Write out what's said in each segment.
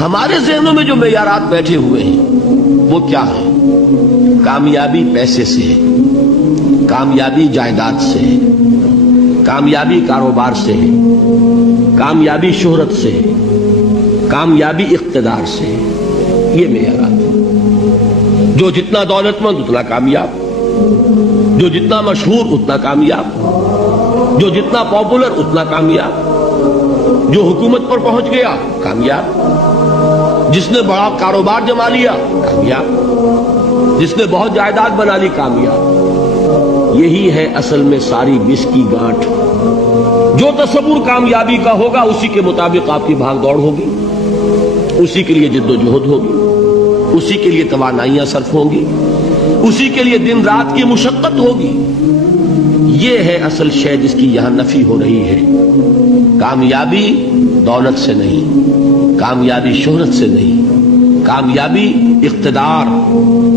ہمارے ذہنوں میں جو معیارات بیٹھے ہوئے ہیں وہ کیا ہے؟ کامیابی پیسے سے ہے، کامیابی جائیداد سے ہے، کامیابی کاروبار سے ہے، کامیابی شہرت سے ہے، کامیابی اقتدار سے ہے۔ یہ معیارات ہیں۔ جو جتنا دولت مند اتنا کامیاب، جو جتنا مشہور اتنا کامیاب، جو جتنا پاپولر اتنا کامیاب، جو حکومت پر پہنچ گیا کامیاب، جس نے بڑا کاروبار جما لیا کامیاب، جس نے بہت جائیداد بنا لی کامیاب۔ یہی ہے اصل میں ساری بس کی گانٹھ۔ جو تصور کامیابی کا ہوگا اسی کے مطابق آپ کی بھاگ دوڑ ہوگی، اسی کے لیے جد و جہد ہوگی، اسی کے لیے توانائیاں صرف ہوں گی، اسی کے لیے دن رات کی مشقت ہوگی۔ یہ ہے اصل شے جس کی یہاں نفی ہو رہی ہے۔ کامیابی دولت سے نہیں، کامیابی شہرت سے نہیں، کامیابی اقتدار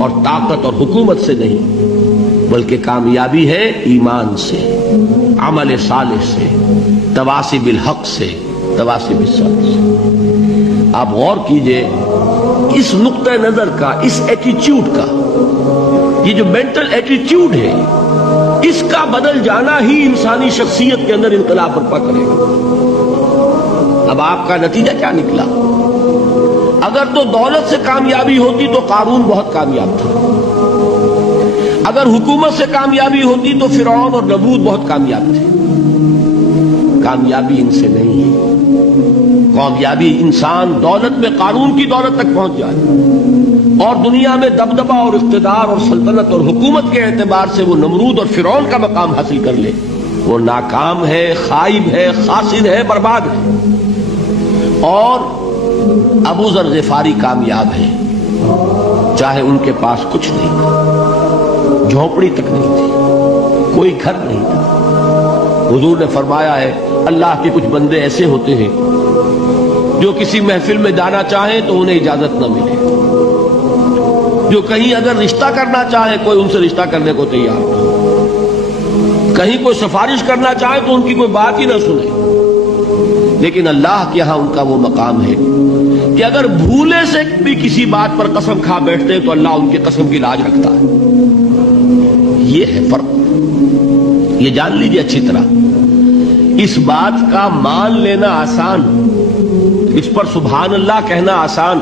اور طاقت اور حکومت سے نہیں، بلکہ کامیابی ہے ایمان سے، عمل صالح سے، تواصی بالحق سے، تواصی بالصبر سے۔ آپ غور کیجئے اس نقطہ نظر کا، اس ایٹیچیوڈ کا، یہ جو مینٹل ایٹیچیوڈ ہے، اس کا بدل جانا ہی انسانی شخصیت کے اندر انقلاب برپا کرے گا۔ اب آپ کا نتیجہ کیا نکلا؟ اگر تو دولت سے کامیابی ہوتی تو قارون بہت کامیاب تھا، اگر حکومت سے کامیابی ہوتی تو فرعون اور نمرود بہت کامیاب تھے۔ کامیابی ان سے نہیں ہے۔ کامیابی انسان دولت میں قارون کی دولت تک پہنچ جائے اور دنیا میں دبدبہ اور اقتدار اور سلطنت اور حکومت کے اعتبار سے وہ نمرود اور فرعون کا مقام حاصل کر لے، وہ ناکام ہے، خائب ہے، خاسر ہے، برباد ہے۔ اور ابو ذر غفاری کامیاب ہے، چاہے ان کے پاس کچھ نہیں تھا، جھونپڑی تک نہیں تھی، کوئی گھر نہیں تھا۔ حضور نے فرمایا ہے اللہ کے کچھ بندے ایسے ہوتے ہیں جو کسی محفل میں جانا چاہیں تو انہیں اجازت نہ ملے، جو کہیں اگر رشتہ کرنا چاہے کوئی ان سے رشتہ کرنے کو تیار نہ، کہیں کوئی سفارش کرنا چاہے تو ان کی کوئی بات ہی نہ سنے۔ لیکن اللہ کے ہاں ان کا وہ مقام ہے کہ اگر بھولے سے بھی کسی بات پر قسم کھا بیٹھتے تو اللہ ان کی قسم کی لاج رکھتا ہے۔ یہ ہے فرق، یہ جان لیجیے اچھی طرح۔ اس بات کا مان لینا آسان، اس پر سبحان اللہ کہنا آسان،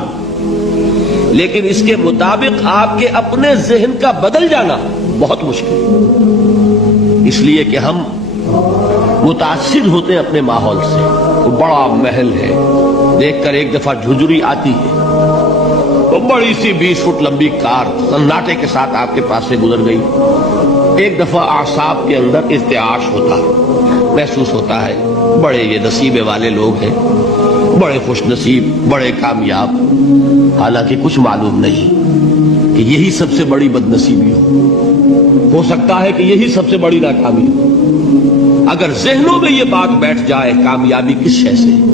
لیکن اس کے مطابق آپ کے اپنے ذہن کا بدل جانا بہت مشکل، اس لیے کہ ہم متاثر ہوتے ہیں اپنے ماحول سے۔ وہ بڑا محل ہے، دیکھ کر ایک دفعہ جھجری آتی ہے، وہ بڑی سی 20 فٹ لمبی کار سناٹے کے ساتھ آپ کے پاس سے گزر گئی۔ ایک دفعہ اعصاب کے اندر ارتعاش ہوتا ہے، محسوس ہوتا ہے بڑے یہ نصیبے والے لوگ ہیں، بڑے خوش نصیب، بڑے کامیاب، حالانکہ کچھ معلوم نہیں کہ یہی سب سے بڑی بد نصیبی ہو سکتا ہے کہ یہی سب سے بڑی ناکامی ہو۔ اگر ذہنوں میں یہ بات بیٹھ جائے کامیابی کس شے سے،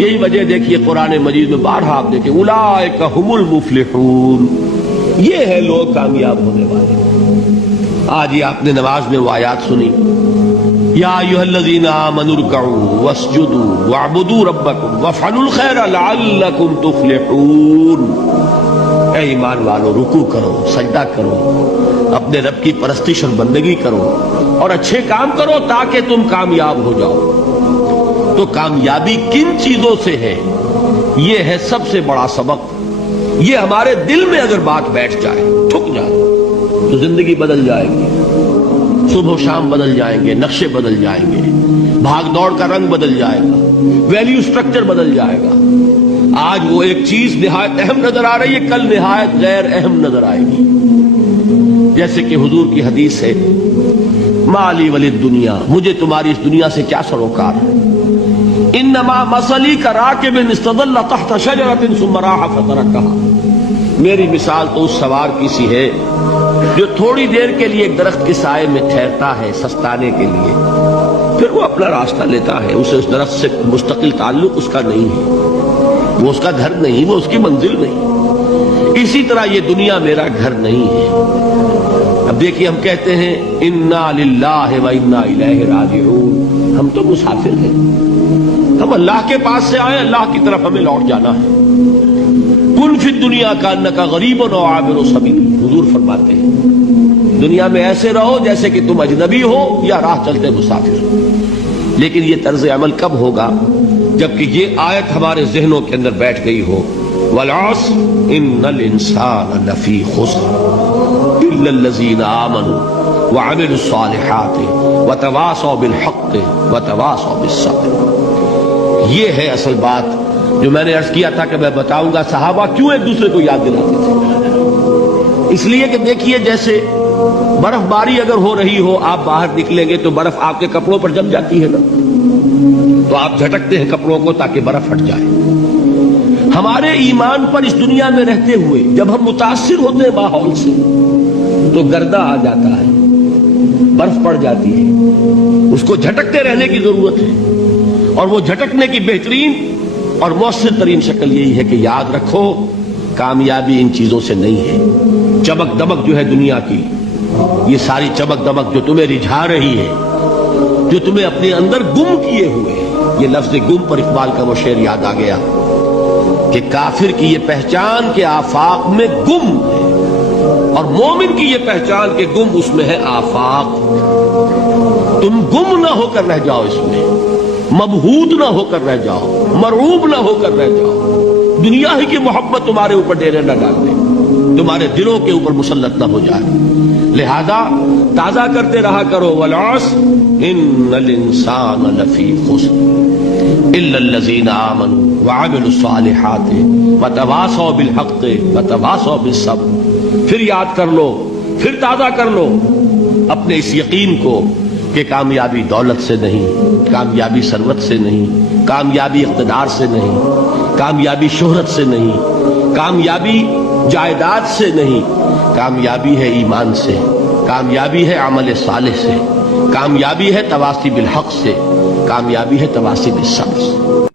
یہی وجہ دیکھیے قرآن مجید میں بارہا آپ دیکھیں اولئک ھم المفلحون، یہ ہے لوگ کامیاب ہونے والے۔ آج ہی آپ نے نماز میں وہ آیات سنی، یا ایھا الذین آمنوا ارکعوا واسجدوا واعبدوا ربکم وافعلوا الخیر لعلکم تفلحون۔ اے ایمان والو، رکوع کرو، سجدہ کرو، اپنے رب کی پرستش اور بندگی کرو اور اچھے کام کرو تاکہ تم کامیاب ہو جاؤ۔ تو کامیابی کن چیزوں سے ہے؟ یہ ہے سب سے بڑا سبق۔ یہ ہمارے دل میں اگر بات بیٹھ جائے، ٹھک جائے، تو زندگی بدل جائے گی، صبح و شام بدل جائیں گے، نقشے بدل جائیں گے، بھاگ دوڑ کا رنگ بدل جائے گا، ویلیو سٹرکچر بدل جائے گا۔ آج وہ ایک چیز نہایت اہم نظر آ رہی ہے، کل نہایت غیر اہم نظر آئے گی۔ جیسے کہ حضور کی حدیث ہے، مالی ولی الدنیا، مجھے تمہاری اس دنیا سے کیا سروکار ہے، انما مثلی کراکب استظل تحت شجرۃ ثم راح فترکها، میری مثال تو اس سوار کی سی ہے جو تھوڑی دیر کے لیے ایک درخت کے سائے میں ٹھہرتا ہے سستانے کے لیے، پھر وہ اپنا راستہ لیتا ہے، اسے اس درخت سے مستقل تعلق اس کا نہیں ہے، وہ اس کا گھر نہیں، وہ اس کی منزل نہیں۔ اسی طرح یہ دنیا میرا گھر نہیں ہے۔ اب دیکھیے ہم کہتے ہیں انا للہ و انا الیہ راجعون، ہم تو مسافر ہیں، ہم اللہ کے پاس سے آئے، اللہ کی طرف ہمیں لوٹ جانا ہے۔ کن فی الدنیا کانک غریب و عابر سبیل، حضور فرماتے ہیں دنیا میں ایسے رہو جیسے کہ تم اجنبی ہو یا راہ چلتے مسافر۔ لیکن یہ طرز عمل کب ہوگا؟ جبکہ یہ آیت ہمارے ذہنوں کے اندر بیٹھ گئی ہو، والعصر ان الانسان لفی خسر الا الذین آمنوا وعملوا الصالحات وتواصوا بالحق وتواصوا بالصبر۔ یہ ہے اصل بات جو میں نے عرض کیا تھا کہ میں بتاؤں گا صحابہ کیوں ایک دوسرے کو یاد دلاتے تھے۔ اس لیے کہ دیکھیے جیسے برف باری اگر ہو رہی ہو، آپ باہر نکلیں گے تو برف آپ کے کپڑوں پر جم جاتی ہے نا، تو آپ جھٹکتے ہیں کپڑوں کو تاکہ برف ہٹ جائے۔ ہمارے ایمان پر اس دنیا میں رہتے ہوئے جب ہم متاثر ہوتے ہیں ماحول سے تو گردہ آ جاتا ہے، برف پڑ جاتی ہے، اس کو جھٹکتے رہنے کی ضرورت ہے۔ اور وہ جھٹکنے کی بہترین اور مؤثر ترین شکل یہی ہے کہ یاد رکھو کامیابی ان چیزوں سے نہیں ہے۔ چمک دمک جو ہے دنیا کی، یہ ساری چمک دمک جو تمہیں رجھا رہی ہے، جو تمہیں اپنے اندر گم کیے ہوئے، یہ لفظ گم پر اقبال کا وہ شعر یاد آ گیا کہ کافر کی یہ پہچان کے آفاق میں گم ہے، اور مومن کی یہ پہچان کے گم اس میں ہے آفاق۔ تم گم نہ ہو کر رہ جاؤ، اس میں مبہوت نہ ہو کر رہ جاؤ، مرعوب نہ ہو کر رہ جاؤ، دنیا ہی کی محبت تمہارے اوپر ڈیرے نہ ڈال دے، تمہارے دلوں کے اوپر مسلط نہ ہو جائے۔ لہذا تازہ کرتے رہا کرو، والعصر ان الانسان لفی خسر الا الذین آمنوا وعملوا الصالحات وتواصوا بالحق وتواصوا بالصبر۔ پھر یاد کر لو، پھر تازہ کر لو اپنے اس یقین کو کہ کامیابی دولت سے نہیں، کامیابی ثروت سے نہیں، کامیابی اقتدار سے نہیں، کامیابی شہرت سے نہیں، کامیابی جائیداد سے نہیں، کامیابی ہے ایمان سے، کامیابی ہے عمل صالح سے، کامیابی ہے تواصی بالحق سے، کامیابی ہے تواصی بالصبر سے۔